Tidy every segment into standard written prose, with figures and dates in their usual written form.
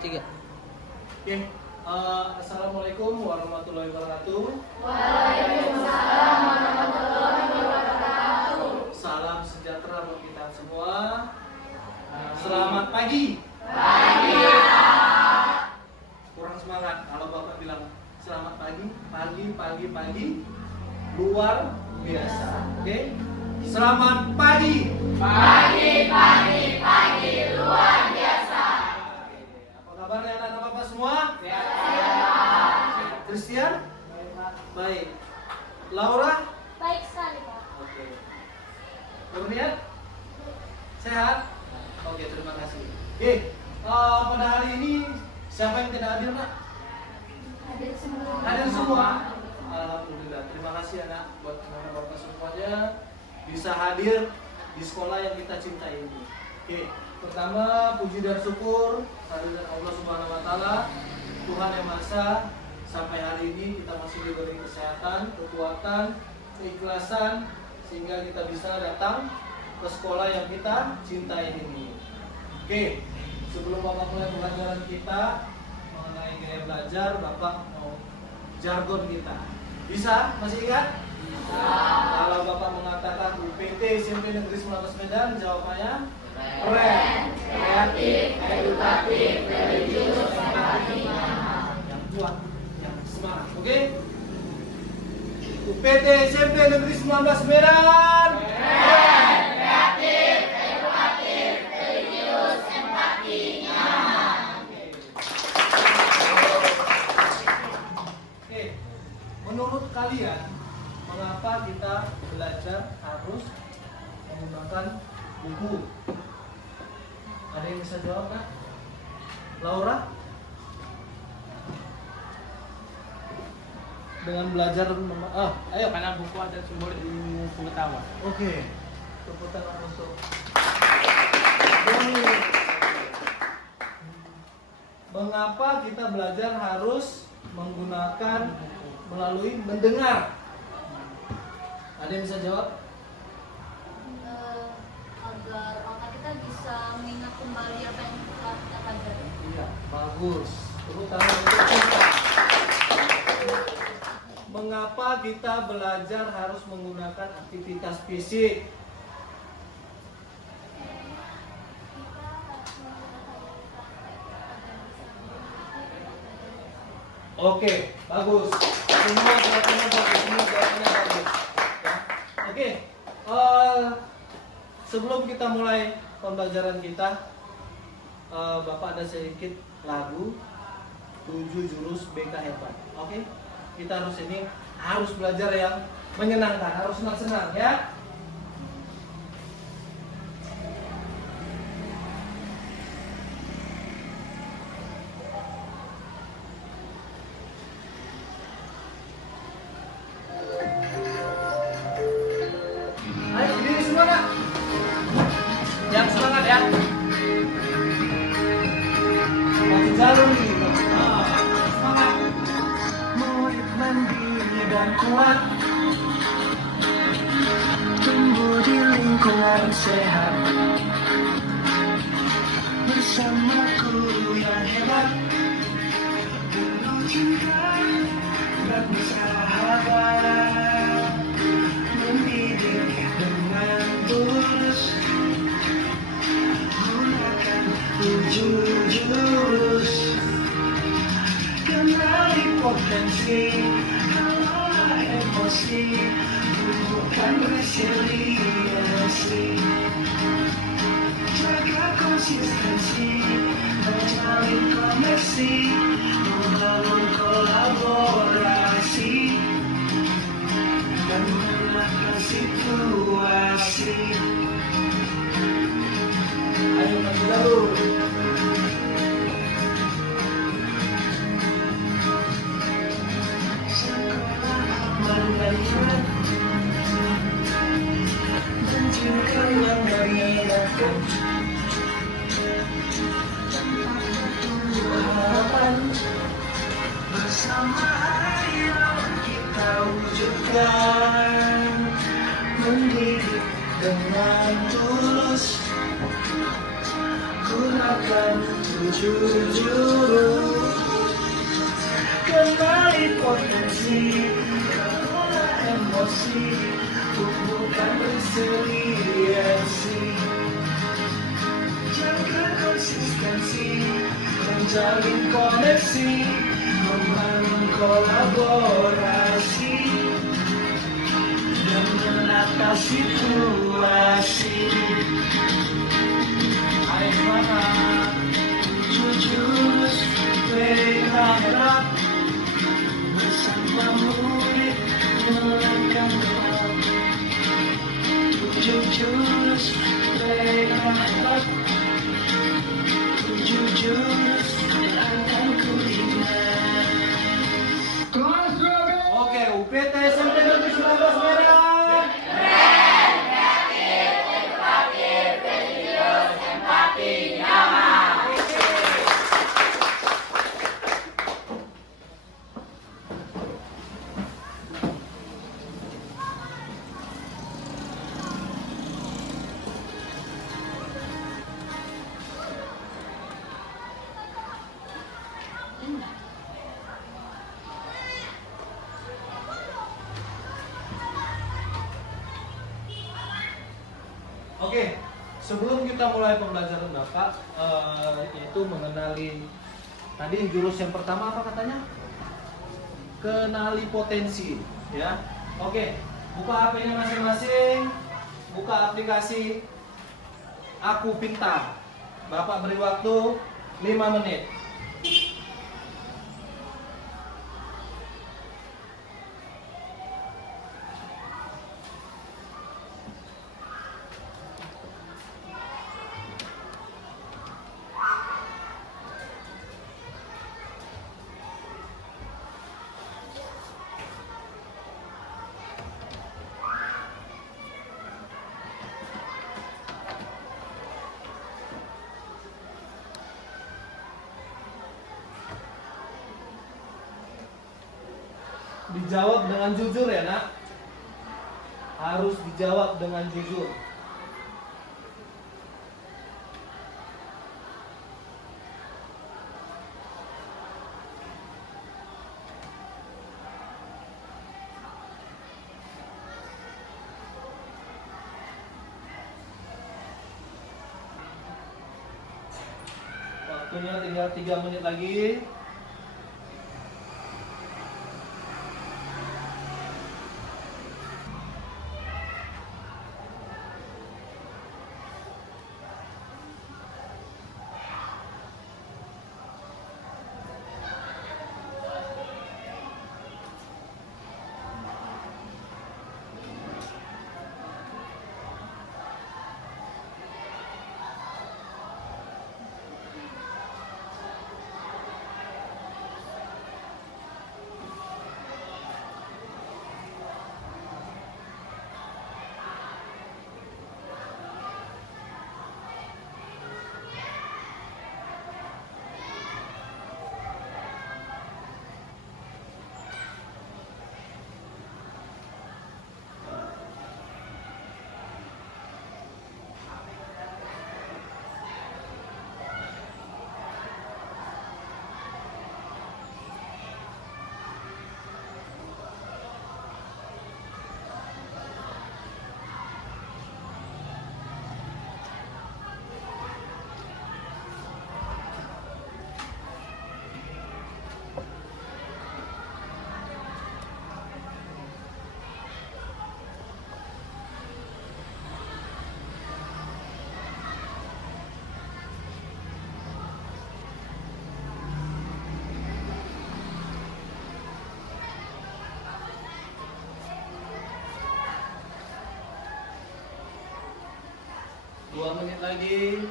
Tiga. Oke, assalamualaikum warahmatullahi wabarakatuh. Waalaikumsalam warahmatullahi wabarakatuh. Salam sejahtera buat kita semua. Selamat pagi. Pagi. Kurang semangat kalau Bapak bilang selamat pagi, pagi, luar biasa. Oke, selamat pagi. Pagi, luar biasa. Apa kabarnya anak-anak Bapak semua? Christian? Baik. Laura? Baik sekali, Pak. Oke. Kurniat? Sehat? Oke, terima kasih. Oke, pada hari ini siapa yang tidak hadir, Nak? Hadir semua. Hadir semua. Alhamdulillah. Terima kasih anak buat anak bapak semuanya bisa hadir di sekolah yang kita cintai ini. Oke, pertama puji dan syukur kehadirat Allah Subhanahu wa taala, Tuhan yang Maha Esa, sampai hari ini kita masih diberi kesehatan, kekuatan, keikhlasan sehingga kita bisa datang ke sekolah yang kita cintai ini. Oke, sebelum Bapak mulai pelajaran kita mengenai gaya belajar, Bapak mau jargon kita. Bisa? Masih ingat? Kalau Bapak mengatakan UPT SMP Negeri 19 Medan, jawabannya keren, kreatif, edukatif, religius, empatik, yang kuat, yang semangat. Oke? UPT SMP Negeri 19 Medan. Keren, kreatif, edukatif, religius, empati, nyaman. Oke, menurut kalian mengapa kita belajar harus menggunakan buku? Ada yang bisa jawab, Kak? Laura? Dengan belajar ayo. Karena buku ada sumber ilmu pengetahuan. Oke. Tepuk tangan untuk mengapa kita belajar harus menggunakan melalui mendengar? Ada yang bisa jawab? Agar otak kita bisa mengingat kembali apa yang telah kita pelajari. Iya, bagus. Tepuk tangan untuk kita. Mengapa kita belajar harus menggunakan aktivitas fisik? Oke, bagus. Semua jawabannya bagus. Ya. Oke, sebelum kita mulai pembelajaran kita, Bapak ada sedikit lagu 7 jurus BK hebat. Oke, kita harus belajar yang menyenangkan, harus senang-senang ya. Ayo berdiri semua, Nak. Yang semangat ya. Masih jalur nih. Semangat. Murid mandiri dan kuat, tumbuh di lingkungan sehat, bersama guru yang hebat, penuh cinta dan bersahabat, mendidik dengan tulus, gunakan 7 jurus. Kenali potensi, kelola emosi, tumbuhkan resiliensi, jaga konsistensi, menjalin koneksi, membangun kolaborasi, dan menenangkan situasi. Ayo maju jalur. Dan juga mengingatkan tempat bertumbuh harapan, bersama ayo kita wujudkan, mendidik dengan tulus, gunakan jujur kenali potensi kelola emosi tumbuhkan resiliensi jaga konsistensi menjalin koneksi membangun kolaborasi dan menata situasi. Ayo semangat, jujur, berharap bersama murid melangkah depan. Jujur, berharap, jujur, akan ku ingat. Oke, UPT SMP Negeri 19 Medan. Oke, sebelum kita mulai pembelajaran Bapak, yaitu mengenali tadi jurus yang pertama apa katanya? Kenali potensi, ya. Oke, buka HP-nya masing-masing, buka aplikasi Aku Pintar. Bapak beri waktu 5 menit. Dijawab dengan jujur ya nak. Harus dijawab dengan jujur. Waktunya tinggal 3 menit lagi. Dua menit lagi.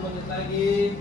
menit lagi.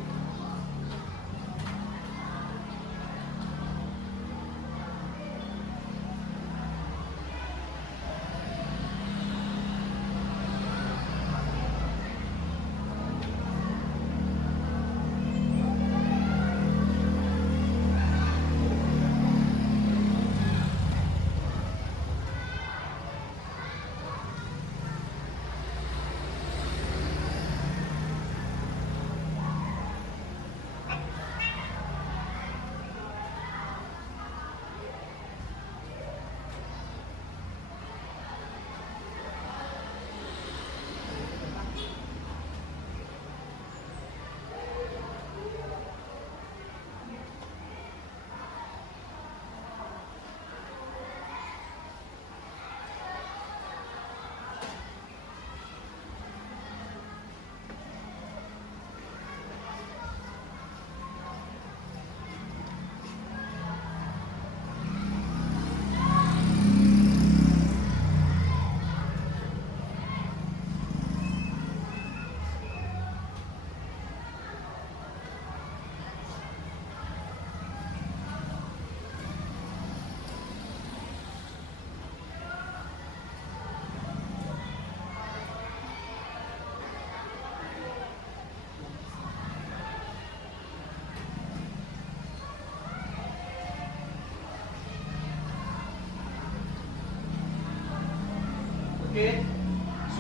Oke,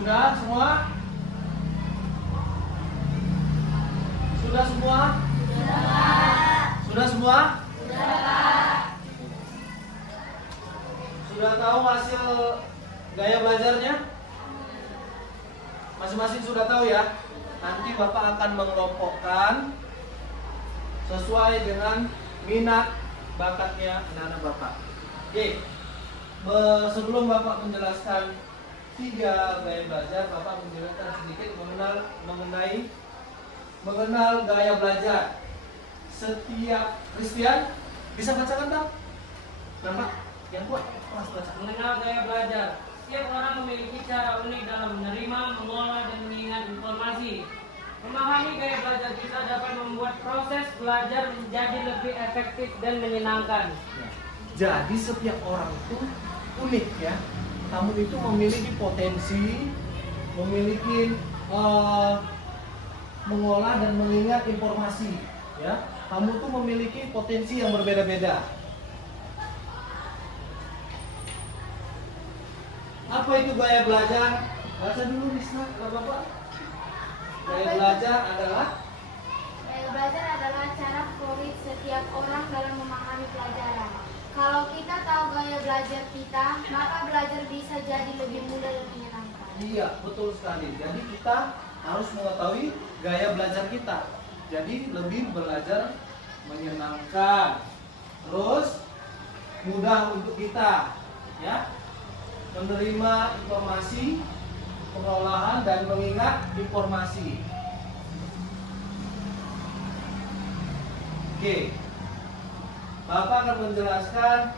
sudah semua? Sudah semua? Sudah semua? Sudah tahu hasil gaya belajarnya? Masing-masing sudah tahu ya? Nanti Bapak akan mengelompokkan sesuai dengan minat bakatnya anak-anak Bapak. Oke, sebelum Bapak menjelaskan 3 gaya belajar, Bapak menjelaskan sedikit mengenal gaya belajar. Setiap Christian bisa bacakan Bang? Bapak yang kuat, kelas baca. Mengenal gaya belajar. Setiap orang memiliki cara unik dalam menerima, mengolah, dan mengingat informasi. Memahami gaya belajar kita dapat membuat proses belajar menjadi lebih efektif dan menyenangkan. Jadi setiap orang itu unik ya. Kamu itu memiliki potensi, memiliki mengolah dan mengingat informasi ya. Kamu tuh memiliki potensi yang berbeda-beda. Apa itu gaya belajar? Baca dulu Risna, Bapak. Gaya belajar adalah cara favorit setiap orang dalam memahami pelajaran. Kalau kita tahu gaya belajar kita, maka belajar bisa jadi lebih mudah dan menyenangkan. Iya, betul sekali. Jadi kita harus mengetahui gaya belajar kita. Jadi lebih belajar menyenangkan. Terus mudah untuk kita ya menerima informasi, pengolahan dan mengingat informasi. Oke. Bapak akan menjelaskan.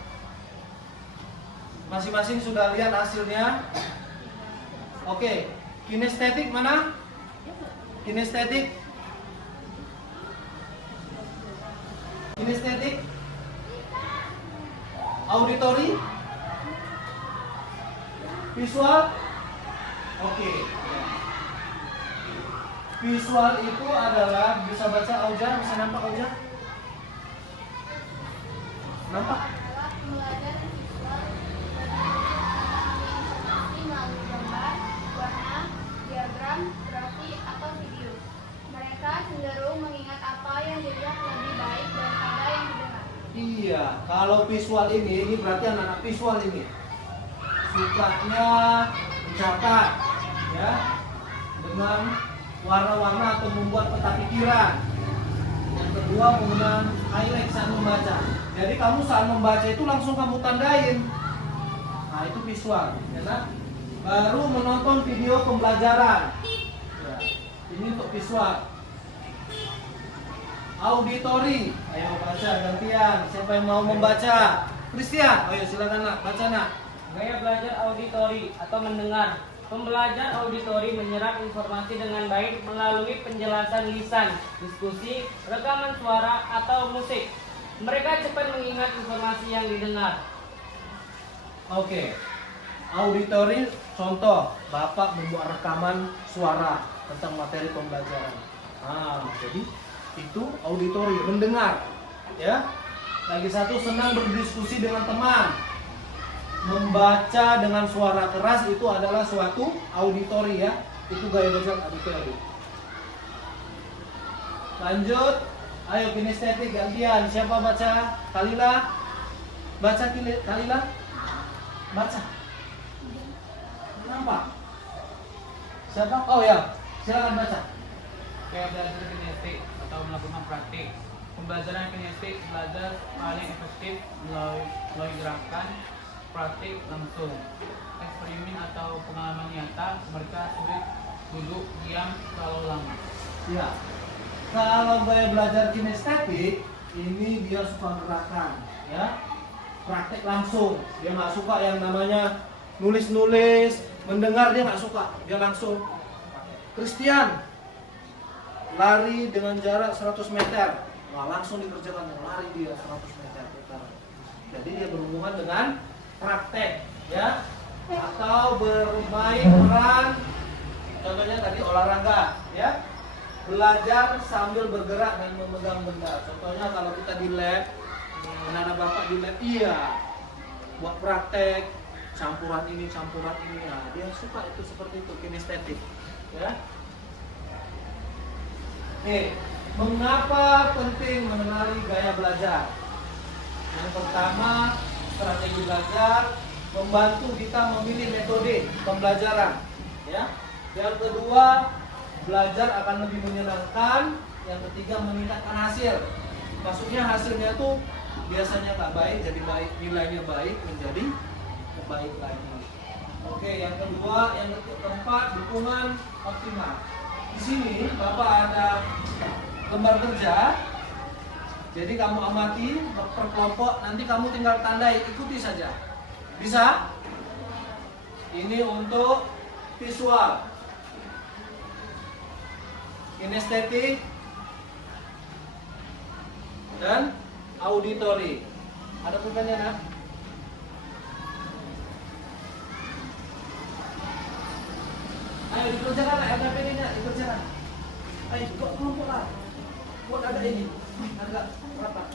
Masing-masing sudah lihat hasilnya. Oke, kinestetik mana? Kinestetik. Kinestetik. Auditori. Visual. Oke. Visual itu adalah, bisa baca Aujar, bisa nampak Aujar? Nampak? Adalah pembelajaran visual informasi melalui gambar, warna, diagram, grafik, atau video. Mereka cenderung mengingat apa yang dilihat lebih baik daripada yang didengar. Iya, kalau visual ini berarti anak-anak visual ini sukanya mencatat ya dengan warna-warna atau membuat peta pikiran. Yang kedua penggunaan highlight saat membaca. Jadi kamu saat membaca itu langsung kamu tandain. Nah itu visual, ya kan? Baru menonton video pembelajaran. Ya, ini untuk visual. Auditori, ayo baca gantian. Siapa yang mau membaca? Christian, ayo silakan nak, baca nak. Gaya belajar auditori atau mendengar Pembelajar auditori menyerap informasi dengan baik melalui penjelasan lisan, diskusi, rekaman suara, atau musik. Mereka cepat mengingat informasi yang didengar. Oke. Auditori, contoh, Bapak membuat rekaman suara tentang materi pembelajaran. Nah, jadi itu auditori, mendengar. Ya. Lagi satu, senang berdiskusi dengan teman. Membaca dengan suara keras itu adalah suatu auditori ya. Itu gaya belajar auditori. Lanjut. Ayo kinestetik gantian. Siapa baca? Kalila. Baca Kalila. Baca. Nampak? Siapa? Oh ya. Silakan baca. Kayak belajar kinestik atau melakukan praktik. Pembelajaran kinestik belajar paling efektif melalui gerakan praktik langsung. Eksperimen atau pengalaman nyata mereka sulit duduk diam terlalu lama. Ya. Kalau gaya belajar kinestetik ini dia suka gerakan, ya. Praktek langsung. Dia nggak suka yang namanya nulis-nulis, mendengar dia nggak suka. Dia langsung. Christian lari dengan jarak 100 meter. Nah, langsung dikerjakan, lari dia 100 meter. Jadi dia berhubungan dengan praktek, ya. Atau bermain peran, contohnya tadi olahraga, ya. Belajar sambil bergerak dan memegang benda. Contohnya kalau kita di lab, anak-anak bapak di lab, iya, buat praktek, campuran ini, nah, dia suka itu seperti itu, kinestetik, ya. Mengapa penting mengenali gaya belajar? Yang pertama, strategi belajar membantu kita memilih metode pembelajaran, ya. Yang kedua, belajar akan lebih menyenangkan. Yang ketiga, meningkatkan hasil. Maksudnya hasilnya tuh biasanya nggak baik jadi baik, nilainya baik menjadi baik lagi. Oke, yang kedua, yang keempat, dukungan optimal. Di sini Bapak ada lembar kerja. Jadi kamu amati per kelompok, nanti kamu tinggal tandai, ikuti saja. Bisa? Ini untuk visual, kinestetik, dan auditori. Ada pertanyaan? Ayo dikerjakan lah, RPP-nya dikerjakan. Ayo buat kelompok lah. Buat ada ini, agak rapat.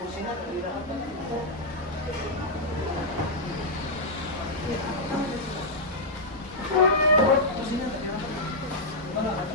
Kursinya dari rapat. Kursinya dari rapat. Mana ada?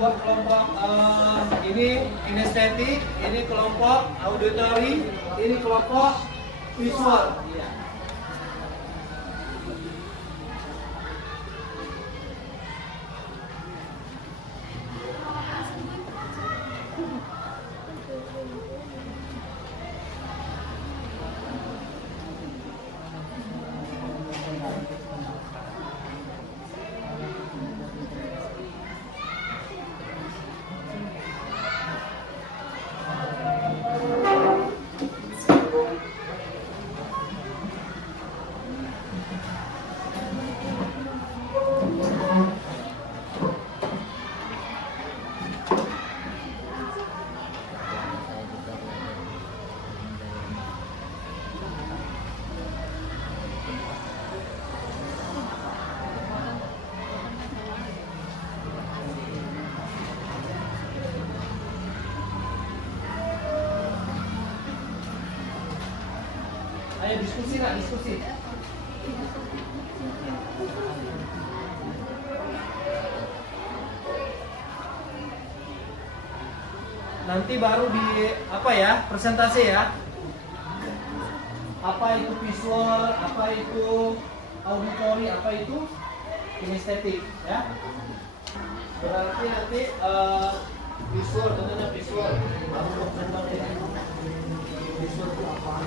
Buat kelompok ini kinestetik, ini kelompok auditori, ini kelompok visual. Iya. Ayo diskusi lah, diskusi. Nanti baru di apa ya, presentasi ya. Apa itu visual, apa itu auditori, apa itu kinestetik ya. Berarti nanti visual, contohnya visual. Aku mau tentang ini. Visual itu apa?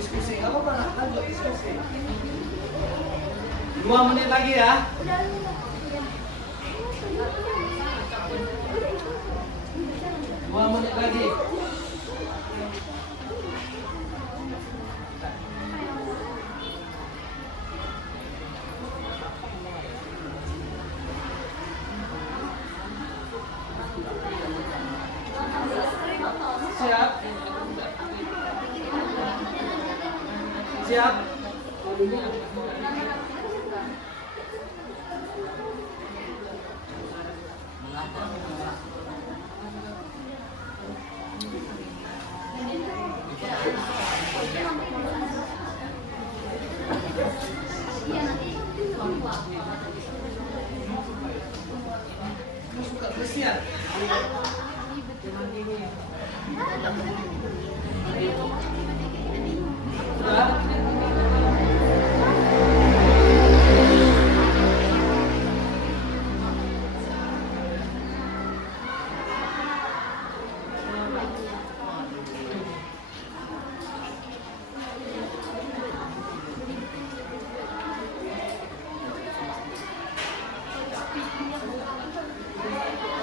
Diskusi, nggak apa-apa, lanjut diskusi. 2 menit lagi ya. 2 menit lagi. Siap. Siap. Suka bersiap. Sudah.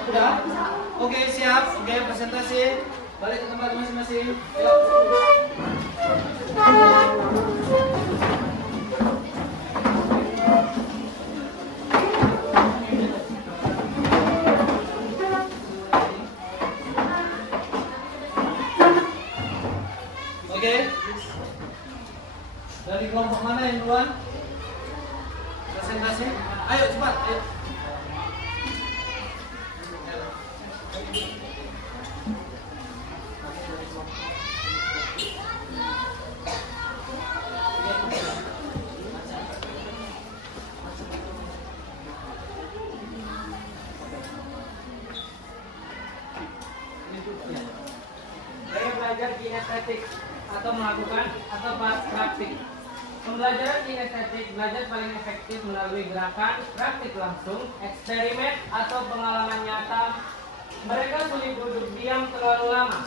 Sudah? Oke, siap. Oke, presentasi. Balik ke tempat masing-masing. Yuk. Oke. Dari kelompok mana yang duluan? Presentasi. Ayo cepat. Ayo. Saya belajar kinestetik atau melakukan atau praktik. Pembelajaran kinestetik belajar paling efektif melalui gerakan, praktik langsung, eksperimen atau pengalaman nyata. Mereka sulit duduk diam terlalu lama.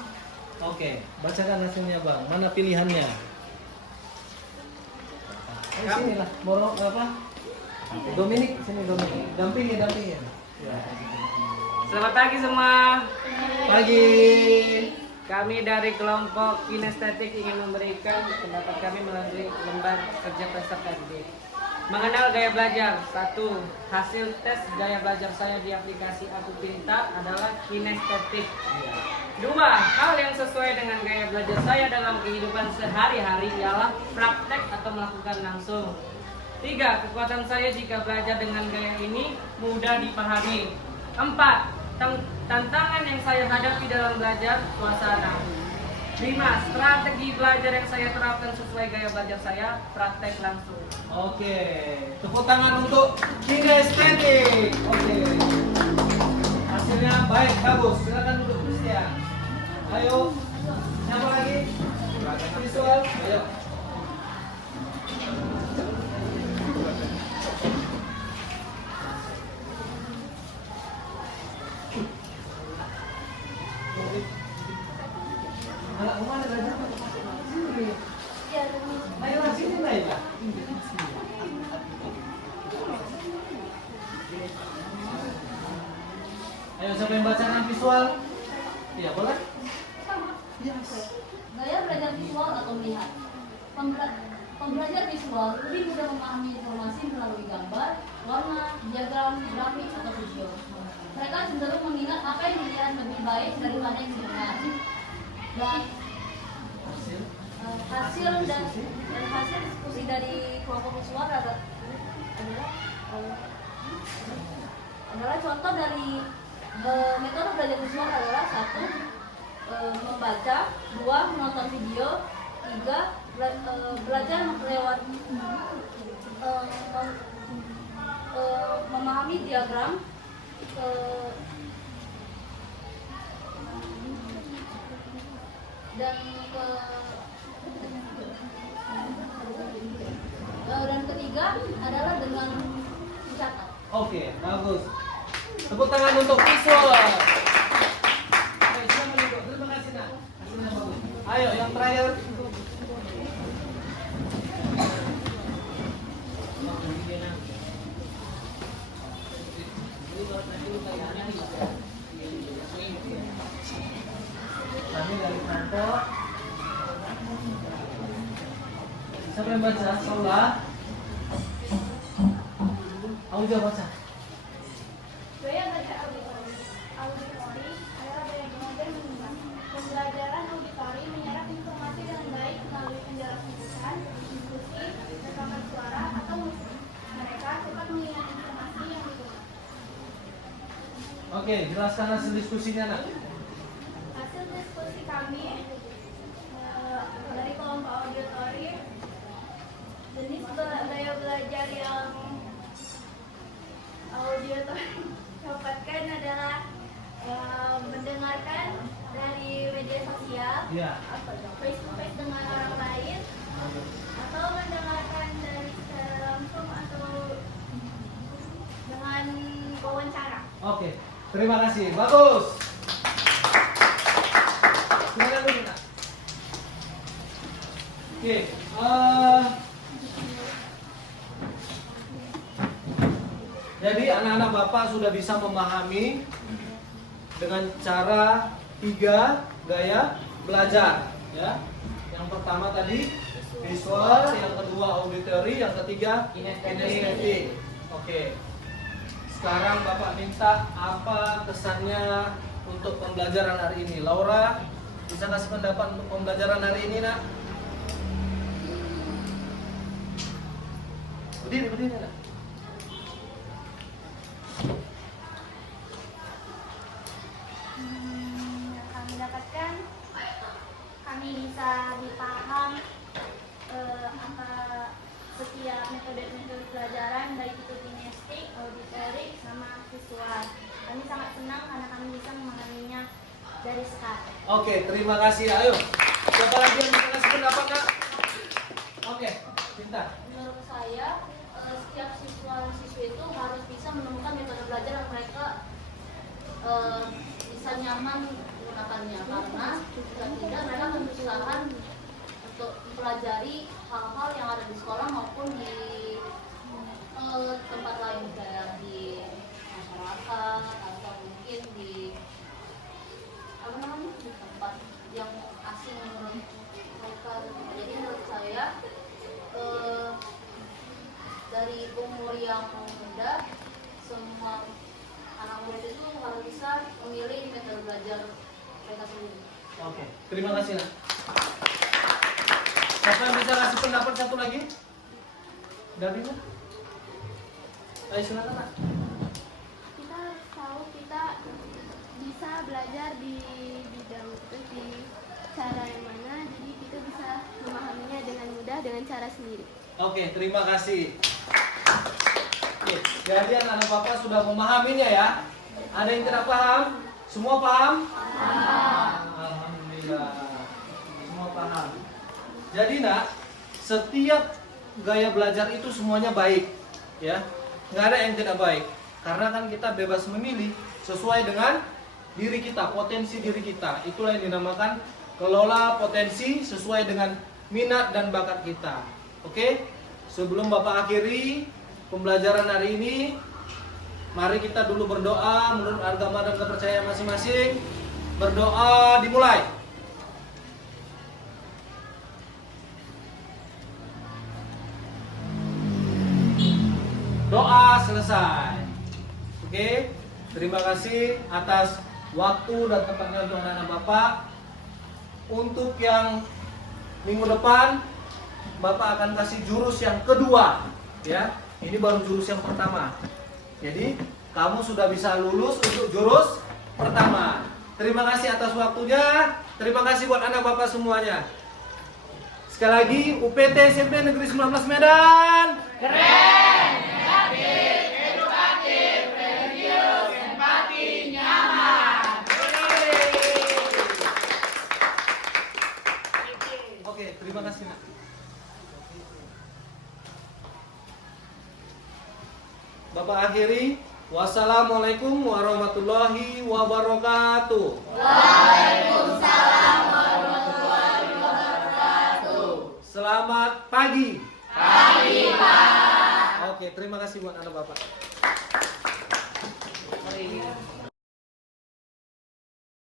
Oke, bacakan hasilnya Bang. Mana pilihannya? Sini lah, Borong apa? Dominik, sini Dominik. Dampingin. Ya. Selamat pagi semua. Pagi. Kami dari kelompok kinestetik ingin memberikan pendapat kami melalui lembar kerja peserta didik. Mengenal gaya belajar. 1. Hasil tes gaya belajar saya di aplikasi Aku Pintar adalah kinestetik. 2. Hal yang sesuai dengan gaya belajar saya dalam kehidupan sehari-hari ialah praktek atau melakukan langsung. 3. Kekuatan saya jika belajar dengan gaya ini mudah dipahami. 4. Tantangan yang saya hadapi dalam belajar suasana. 5. Strategi belajar yang saya terapkan sesuai gaya belajar saya, praktek langsung. Oke, tepuk tangan untuk kinestetik. Oke. Hasilnya baik, bagus. Silakan duduk Christian. Ayo. Siapa lagi? Visual. Ayo. Anak kemana belajar? Sini. Ayo sini Naila. Ayo siapa yang bacakan visual? Iya boleh? Gaya belajar visual atau melihat. Pembelajar visual lebih mudah memahami informasi melalui gambar, warna, diagram, grafik, atau video. Mereka cenderung mengingat apa yang dilihat lebih baik daripada yang didengar. Dan hasil diskusi dari kelompok visual adalah contoh dari metode belajar visual adalah 1. Membaca, 2. Menonton video, 3. Belajar lewat memahami diagram, dan ketiga adalah dengan mencatat. Oke, bagus. Tepuk tangan untuk visual. Oke, silakan duduk. Terima kasih Nak. Hasilnya bagus. Ayo yang terakhir. Kami dari kantor. Siapa yang baca? Saula. Aku juga baca. Gaya belajar auditori. Auditori adalah gaya belajar mendengar. Pembelajaran auditori menyerap informasi dengan baik melalui penjelasan tulisan, diskusi, rekaman suara, atau musik. Mereka cepat mengingat informasi yang didengar. Oke, jelaskan hasil diskusinya Nak. Hasil diskusi kami dari kelompok auditori, jenis gaya belajar yang auditori dapatkan adalah mendengarkan dari media sosial, Iya. face to face dengan orang lain, atau mendengarkan dari secara langsung atau dengan wawancara. Oke, terima kasih. Bagus. Silakan dulu Nak. Oke, jadi anak-anak Bapak sudah bisa memahami dengan cara 3 gaya belajar, ya. Yang pertama tadi visual, yang kedua auditory, yang ketiga kinestetik. Oke. Sekarang Bapak minta apa kesannya untuk pembelajaran hari ini. Laura, bisa kasih pendapat untuk pembelajaran hari ini, Nak? Berdiri, Nak. Yang kami dapatkan, kami bisa dipaham apa setiap metode-metode pelajaran, baik itu kinestik, auditorik, sama visual. Kami sangat senang karena kami bisa memahaminya dari sekarang. Oke, terima kasih. Ayo, siapa lagi yang bisa kasih pendapat, Kak? Oke, Cinta. Menurut saya, setiap siswa dan siswi itu harus bisa menemukan metode belajar yang mereka bisa nyaman menggunakannya, karena jika tidak kesusahan untuk mempelajari hal-hal yang ada di sekolah maupun di tempat lain, kayak di masyarakat atau mungkin di di tempat yang asing menurut mereka. Jadi menurut saya dari umur yang muda, semua anak murid itu harus bisa memilih metode belajar mereka sendiri. Oke, terima kasih nak. Siapa yang bisa kasih pendapat satu lagi? Dari mana? Ayo silakan nak. Kita harus tahu kita bisa belajar di bidang itu di cara yang mana, jadi kita bisa memahaminya dengan mudah dengan cara sendiri. Oke, terima kasih. Oke, jadi anak-anak Bapak sudah memahaminya ya. Ada yang tidak paham? Semua paham? Paham. Alhamdulillah. Semua paham. Jadi nak, setiap gaya belajar itu semuanya baik, ya. Nggak ada yang tidak baik. Karena kan kita bebas memilih sesuai dengan diri kita, potensi diri kita. Itulah yang dinamakan kelola potensi sesuai dengan minat dan bakat kita. Oke? Sebelum Bapak akhiri pembelajaran hari ini, mari kita dulu berdoa menurut agama dan kepercayaan masing-masing. Berdoa dimulai. Doa selesai. Oke, terima kasih atas waktu dan tempatnya untuk anak-anak Bapak. Untuk yang minggu depan, Bapak akan kasih jurus yang kedua, ya. Ini baru jurus yang pertama. Jadi, kamu sudah bisa lulus untuk jurus pertama. Terima kasih atas waktunya. Terima kasih buat anak Bapak semuanya. Sekali lagi, UPT SMP Negeri 19 Medan. Keren, kreatif, edukatif, religius, empati, nyaman. Oke, terima kasih nak. Bapak akhiri. Wassalamualaikum warahmatullahi wabarakatuh.